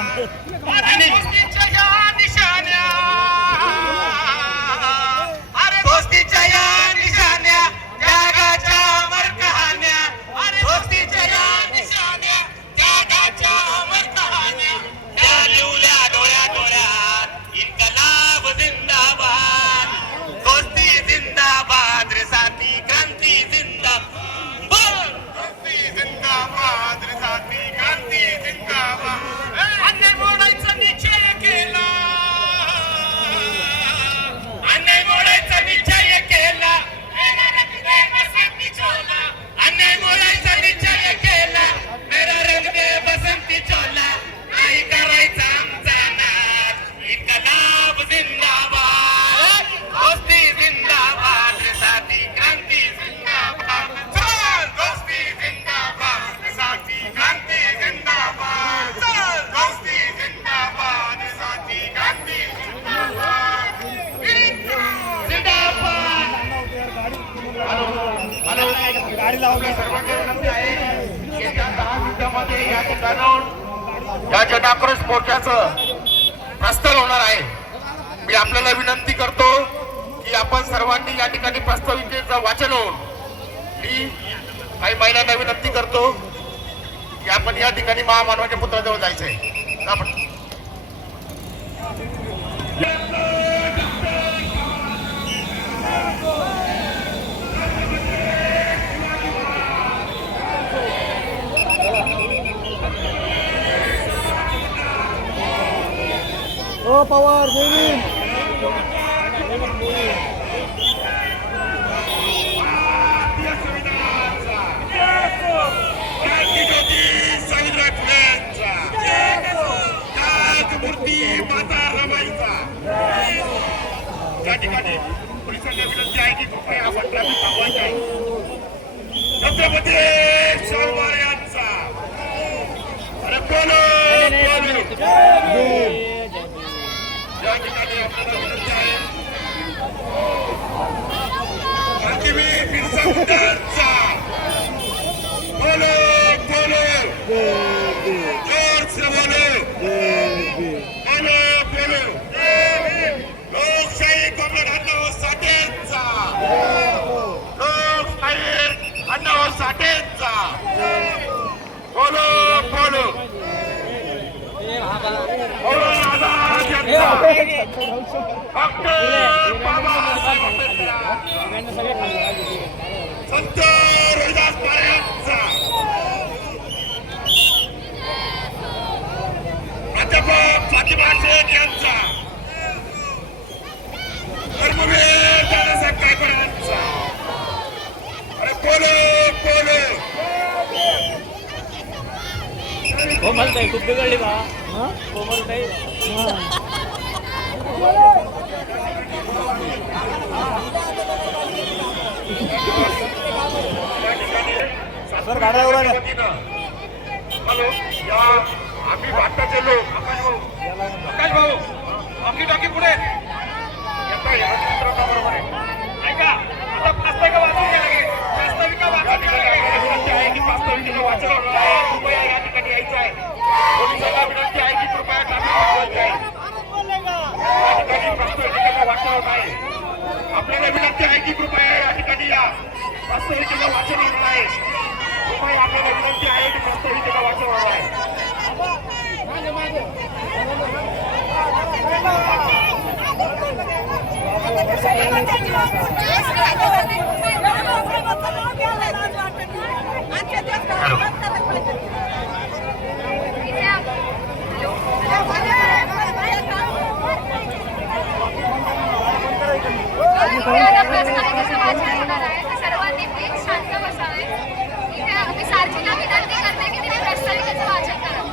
आणि गोष्टीच्या या निशाण्या, अरे गोष्टीच्या या निशाण्या, त्यागाच्या अमर कहाण्या, अरे गोष्टीच्या या निशाण्या, त्यागाच्या अमर कहाण्या, त्या लिवल्या डोळ्या डोळ्यात इन्कलाब जिंदाबाद, गोष्टी जिंदाबाद रे साथी, क्रांती जिंदाबाद, गोष्टी जिंदाबाद रे साथी, क्रांती जिंदाबाद. अन्याय मोडायचा निश्चय केला, अन्याय मोडायचा निश्चय केला, मेरा रंग दे बसंती चोला, अन्याय मोडायचा निश्चय केला, मेरा रंग दे बसंती चोला, नाही करायचा आमचा नाद, इन्कलाब जिंदाबाद, गोष्टी जिंदाबाद रे साथी, क्रांती जिंदाबाद, चल गोष्टी जिंदाबाद रे साथी, क्रांती जिंदाबाद, चल गोष्टी जिंदाबाद रे साथी, क्रांती जिंदाबाद, जिंदाबाद. गाडी लावली सर्वांना विनंती आहे की येत्या 10 मिनिटांमध्ये या ठिकाणाहून या जनाक्रोश मोर्चाचं प्रस्थान होणार आहे. मी आपल्याला विनंती करतो की आपण सर्वांनी या ठिकाणी प्रस्ताविकेचं वाचन होऊन, मी काही महिलांना विनंती करतो की आपण या ठिकाणी महामानवाच्या पुतळ्याजवळ जायचंय. आपण ओ पवार देवी या ठिकाणी पोलिसांना विनंती आहे की कृपया आपण ट्रॅफिक थांबवायचं आहे. छत्रपती शाहू यांचा अरे बोलो या ठिकाणी आपल्याला विनंती आहे क्रांतीवीर बिरसा मुंडांचा बोलो बोलो जोर से बोलो बोलो बोलो लोकशाही कॉम्रेड अण्णाभाऊ साठेंचा, लोकशाही अण्णाभाऊ साठेंचा बोलो बोलो बोलो आझाद यांचा, डॉक्टर बाबासाहेब आंबेडकर, संत रोहिदास पारे यांचा, प्राध्यापक फातिमा शेख यांचा, धर्मवीर दादासाहेब गायकवाड यांचा, अरे बोलो बोलो कोमलताई खूप बिघडली बा. कोमलताई सर गाड्या उडा. हॅलो, या आम्ही भारताचे लोक आकाश भाऊ हॉकी टॉकी पुढे येतो या चित्रपटाबरोबर ऐका. आता प्रास्ताविका वाचून घ्या लागेल. प्रास्ताविका वाचून घ्या लागेल. विनंती आहे की प्रास्ताविकेचं वाचन होणार आहे. कृपया या ठिकाणी यायचं आहे. पोलिसांना विनंती आहे की कृपया ट्रॅफिक थांबवायचं आहे. या ठिकाणी प्रास्ताविकेचं वाचन होत आहे. आपल्याला विनंती आहे की कृपया या ठिकाणी या. प्रास्ताविकेचं वाचन होणार आहे. कृपया आपल्याला विनंती आहे की प्रास्ताविकेचं वाचन होणार आहे. सर्वांनी प्लीज शांत बसावे. इथे मी सार्जीला विनंती करते की तिने प्रस्ताविकेचं वाचन करावं.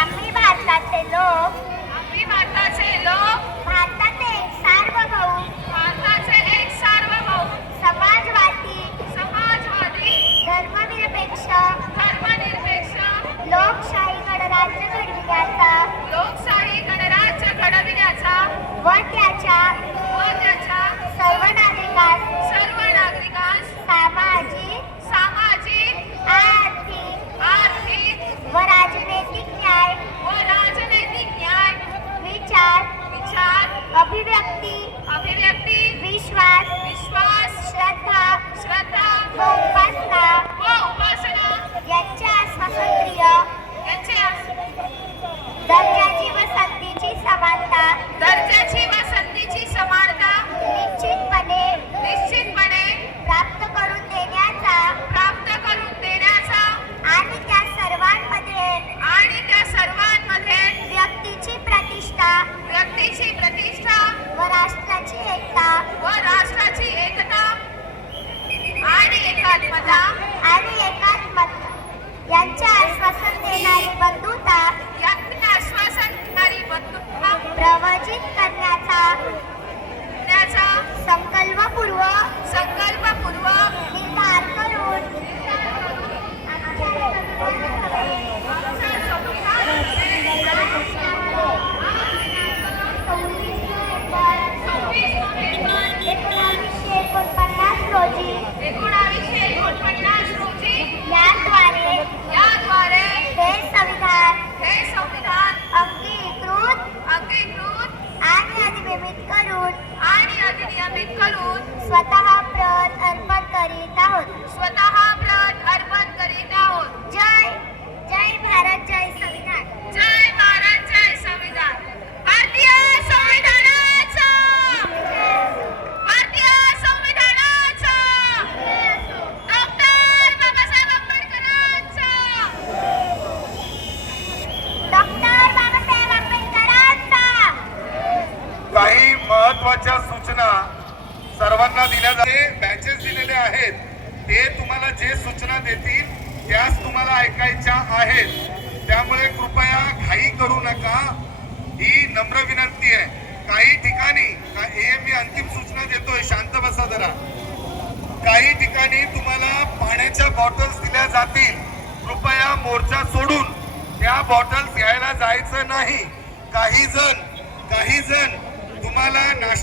आम्ही भारताचे लोक आम्ही भारताचे लोक भारताचे एक सार्वभौम भारताचे एक सार्वभौम समाजवादी समाजवादी धर्मनिरपेक्ष लोकशाही गणराज्य घडविण्याचा लोकशाही गणराज्य घडविण्याचा व त्याच्या सर्व नागरिकांस सामाजिक आर्थिक व राजनैतिक न्याय विचार अभिव्यक्ती विश्वास श्रद्धा व उपासना यांच्या दर्जाची व संधीची समानता निश्चितपणे प्राप्त करून देण्याचा आणि त्या सर्वांमध्ये व्यक्तीची प्रतिष्ठा व राष्ट्राची एकता आणि एकात्मता यांचे आश्वासन देणारी बंधुता प्रवचित करण्याचा संकल्पपूर्वक निर्धार करून रोजी 1949 रोजी याद्वारे हे संविधान अंगीकृत आणि अधिनियमित करून स्वतः प्रत अर्पण करीत आहोत. जय जय भारत जय संविधान. जय भारत जय संविधान. भारतीय संविधानाचा डॉक्टर बाबासाहेब आंबेडकरांचा काही महत्वाच्या सूचना सर्वांना दिल्या जाते. बॅचेस दिलेले आहेत, ते तुम्हाला जे सूचना देतील त्याच तुम्हाला ऐकायच्या आहेत. त्यामुळे कृपया घाई करू नका, ही नम्र विनंती आहे. काही ठिकाणी हे मी अंतिम सूचना देतोय, शांत बसा जरा. काही ठिकाणी तुम्हाला पाण्याच्या बॉटल्स दिल्या जातील. कृपया मोर्चा सोडून त्या बॉटल्स घ्यायला जायचं नाही. काही जण तुम्हाला नाश्ता